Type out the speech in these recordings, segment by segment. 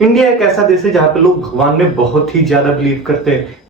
India एक ऐसा देश है जहाँ पे लोग भगवान में बहुत ही ज्यादा बिलीव करते हैं।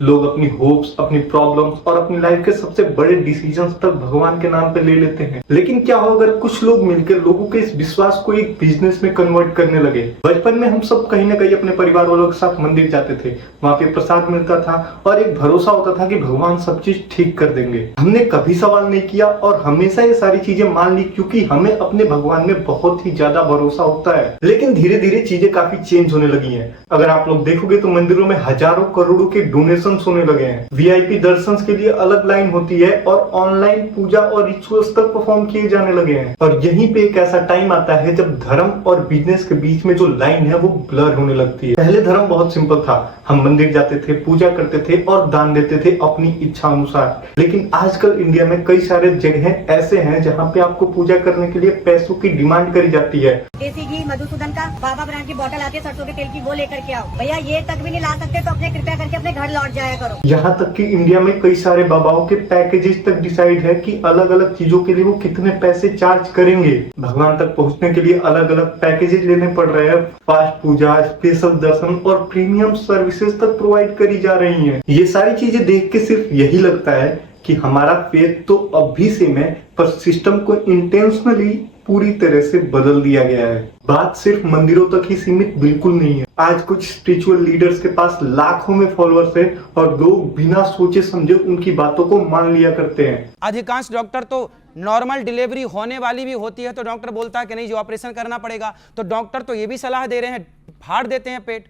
लोग अपनी होप्स, अपनी प्रॉब्लम्स और अपनी लाइफ के सबसे बड़े डिसीजंस तक भगवान के नाम पे ले लेते हैं। लेकिन क्या हो अगर कुछ लोग मिलकर लोगों के इस विश्वास को एक बिजनेस में कन्वर्ट करने लगे। बचपन में हम सब कहीं ना कहीं अपने परिवार वालों के साथ मंदिर जाते थे, वहाँ पे प्रसाद मिलता था और एक भरोसा होता था कि भगवान सब चीज ठीक कर देंगे। हमने कभी सवाल नहीं किया और हमेशा ये सारी चीजें मान ली क्योंकि हमें अपने भगवान में बहुत ही ज्यादा भरोसा होता है। लेकिन धीरे धीरे चीजें काफी चेंज होने लगी है। अगर आप लोग देखोगे तो मंदिरों में हजारों करोड़ों के डोनेशन होने लगे हैं। वीआईपी दर्शन के लिए अलग लाइन होती है और ऑनलाइन पूजा और रिचुअल्स तक परफॉर्म किए जाने लगे हैं। और यहीं पे एक ऐसा टाइम आता है जब धर्म और बिजनेस के बीच में जो लाइन है वो ब्लर होने लगती है। पहले धर्म बहुत सिंपल था, हम मंदिर जाते थे, पूजा करते थे और दान देते थे अपनी इच्छा अनुसार। लेकिन आजकल इंडिया में कई सारे जगह ऐसे हैं जहाँ पे आपको पूजा करने के लिए पैसों की डिमांड करी जाती है। देसी घी मधुसूदन का बाबा ब्रांड की बोतल आती है सरसों के तेल की, वो लेकर के आओ। भैया ये तक भी नहीं ला सकते तो अपने कृपया करके अपने घर लौट जाया करो। यहाँ तक कि इंडिया में कई सारे बाबाओं के पैकेजेस तक डिसाइड है कि अलग अलग चीजों के लिए वो कितने पैसे चार्ज करेंगे। भगवान तक पहुँचने के लिए अलग अलग पैकेजेस लेने पड़ रहे हैं। फास्ट पूजा, स्पेशल दर्शन और प्रीमियम सर्विसेज तक प्रोवाइड करी जा रही है। ये सारी चीजें देख के सिर्फ यही लगता है कि हमारा फेथ तो अब भी सेम है, पर सिस्टम को इंटेंशनली पूरी तरह से बदल दिया गया है। बात सिर्फ मंदिरों तक ही सीमित बिल्कुल नहीं है। आज कुछ स्पिरिचुअल लीडर्स के पास लाखों में फॉलोअर्स है और लोग बिना सोचे समझे उनकी बातों को मान लिया करते हैं। अधिकांश डॉक्टर तो नॉर्मल डिलीवरी होने वाली भी होती है तो डॉक्टर बोलता है कि नहीं, जो ऑपरेशन करना पड़ेगा, तो डॉक्टर तो ये भी सलाह दे रहे हैं, फाड़ देते हैं पेट।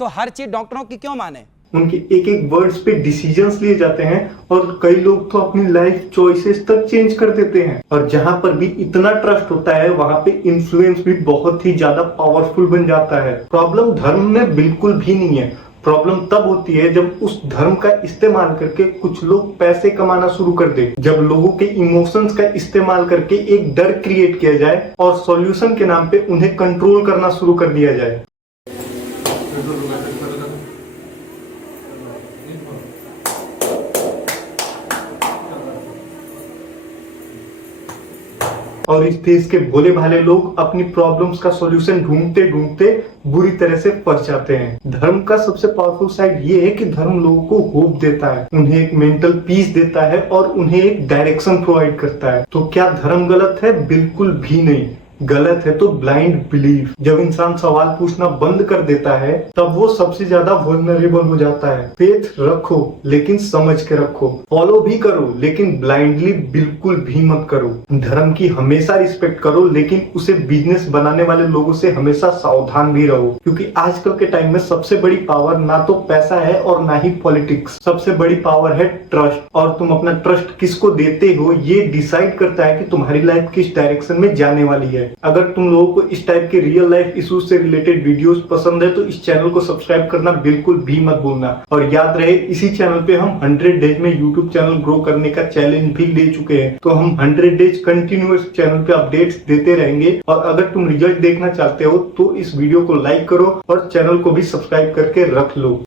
तो हर चीज डॉक्टरों की क्यों माने? उनके एक एक वर्ड्स पे डिसीजंस लिए जाते हैं और कई लोग तो अपनी लाइफ चॉइसेस तक चेंज कर देते हैं। और जहां पर भी इतना ट्रस्ट होता है वहां पे इन्फ्लुएंस भी बहुत ही ज्यादा पावरफुल बन जाता है। प्रॉब्लम धर्म में बिल्कुल भी नहीं है। प्रॉब्लम तब होती है जब उस धर्म का इस्तेमाल करके कुछ लोग पैसे कमाना शुरू कर दे, जब लोगों के इमोशंस का इस्तेमाल करके एक डर क्रिएट किया जाए और सॉल्यूशन के नाम पे उन्हें कंट्रोल करना शुरू कर दिया जाए। और इस देश के भोले भाले लोग अपनी प्रॉब्लम्स का सॉल्यूशन ढूंढते ढूंढते बुरी तरह से फंस जाते हैं। धर्म का सबसे पावरफुल साइड ये है कि धर्म लोगों को होप देता है, उन्हें एक मेंटल पीस देता है और उन्हें एक डायरेक्शन प्रोवाइड करता है। तो क्या धर्म गलत है? बिल्कुल भी नहीं। गलत है तो ब्लाइंड बिलीफ। जब इंसान सवाल पूछना बंद कर देता है तब वो सबसे ज्यादा वल्नरेबल हो जाता है। फेथ रखो लेकिन समझ के रखो, फॉलो भी करो लेकिन ब्लाइंडली बिल्कुल भी मत करो। धर्म की हमेशा रिस्पेक्ट करो लेकिन उसे बिजनेस बनाने वाले लोगों से हमेशा सावधान भी रहो, क्योंकि आजकल के टाइम में सबसे बड़ी पावर ना तो पैसा है और ना ही पॉलिटिक्स। सबसे बड़ी पावर है ट्रस्ट, और तुम अपना ट्रस्ट किसको देते हो ये डिसाइड करता है कि तुम्हारी लाइफ किस डायरेक्शन में जाने वाली है। अगर तुम लोगों को इस टाइप के रियल लाइफ इश्यूज से रिलेटेड वीडियोस पसंद है तो इस चैनल को सब्सक्राइब करना बिल्कुल भी मत भूलना। और याद रहे, इसी चैनल पे हम 100 डेज में यूट्यूब चैनल ग्रो करने का चैलेंज भी ले चुके हैं, तो हम 100 डेज कंटिन्यूअस चैनल पे अपडेट्स देते रहेंगे। और अगर तुम रिजल्ट देखना चाहते हो तो इस वीडियो को लाइक करो और चैनल को भी सब्सक्राइब करके रख लो।